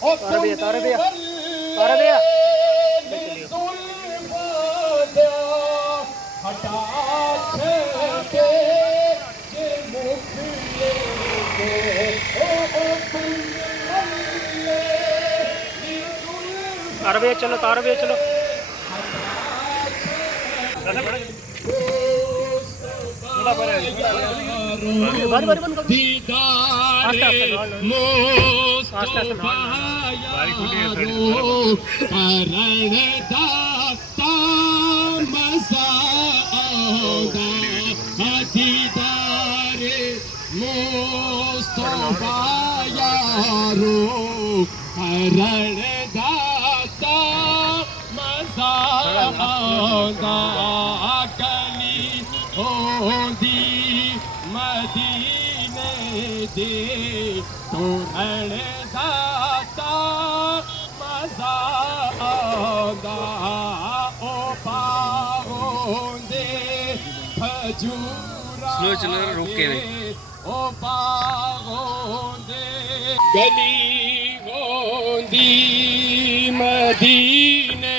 तारा भैया तारा भैया तारा भैया तारा भैया चलो तारा भैया चलो मदीने दे तोरण दाता मजा आंदा ओ पाओंदे खजूरा स्लो चलो रुक के ओ पाओंदे गली होंदी मदीने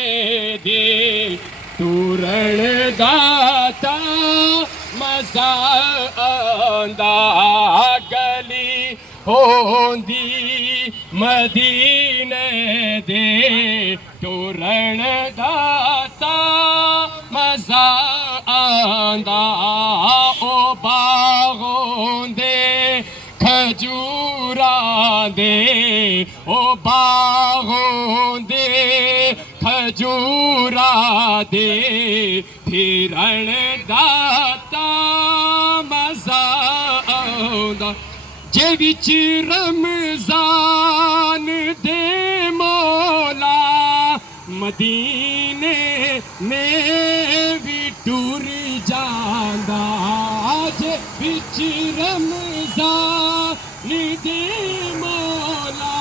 दे तोरण दाता मजा आंदा गली होंदी मदीने दे तोरण दाता मजा आंदा ओ बागों दे खजूरा दे ओ बागों दे खजूरा दे फिरण दाता मजा आंदा जे विच रमजान दे मौला मदीने में भी टुर जांदा जे विच रमजान दे मौला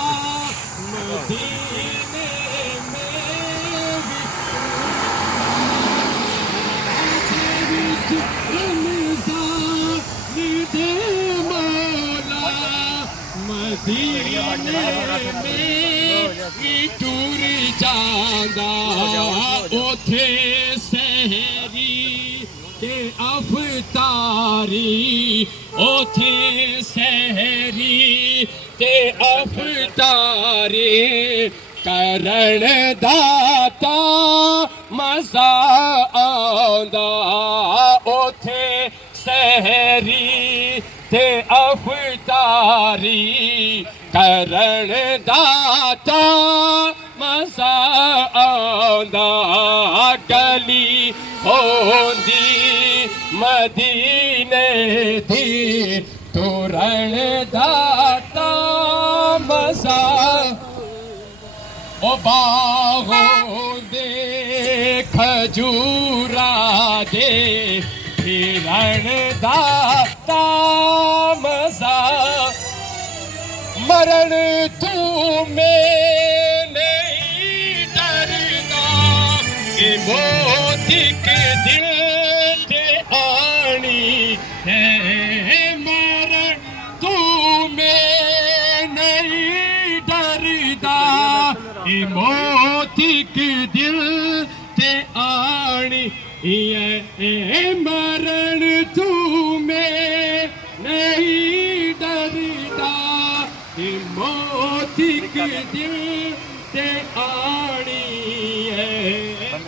मदीने मदीने में टूर जांदा ओथे सहरी ते अफतारी ओथे सहरी ते अफतारी करण दाता मजा आंदा ओथे सहरी ते अफतारी करण दाता मजा आंदा गली होंदी मदीने दी तोरण दाता मजा ओ बागों दे खजूरा दे फिरण दाता मजा मरण तू में नहीं डरदा ये मौत के दिल ते आनी है मरण तू में नहीं डरदा ये मौत के दिल ते आनी ये मरण तू में नहीं डरदा ये मौत के दिल ते आनी है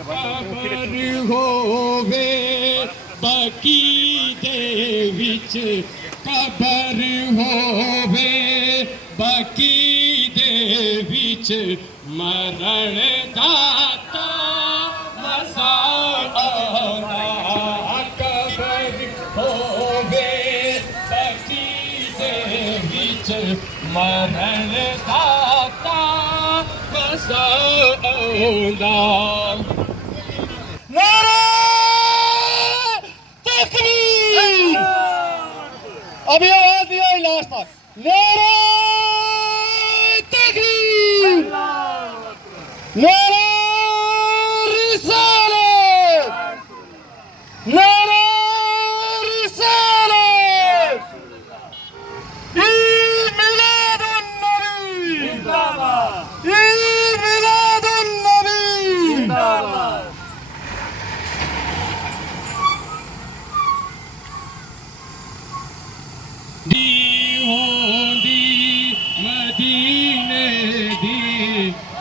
खबर होवे बाकी दे विच खबर होवे बाकी दे विच मरण दाता मजा आंदा खबर होवे बाकी दे विच मरण दाता मजा आंदा तकबीर अभी आवाज नहीं आई लास्ट तक नारा तकबीर नारा रिसालत नारा रिसालत ईद मिलादुन नबी जिंदाबाद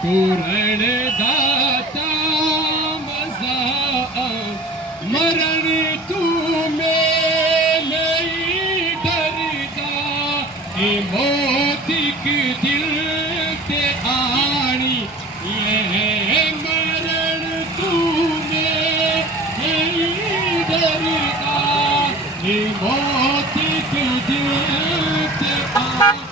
तू रणदाता मजा मरण तू में नहीं डरदा ए मौत की दिल ते आनी ये मरण तू में नहीं डरदा ए मौत की दिल ते आनी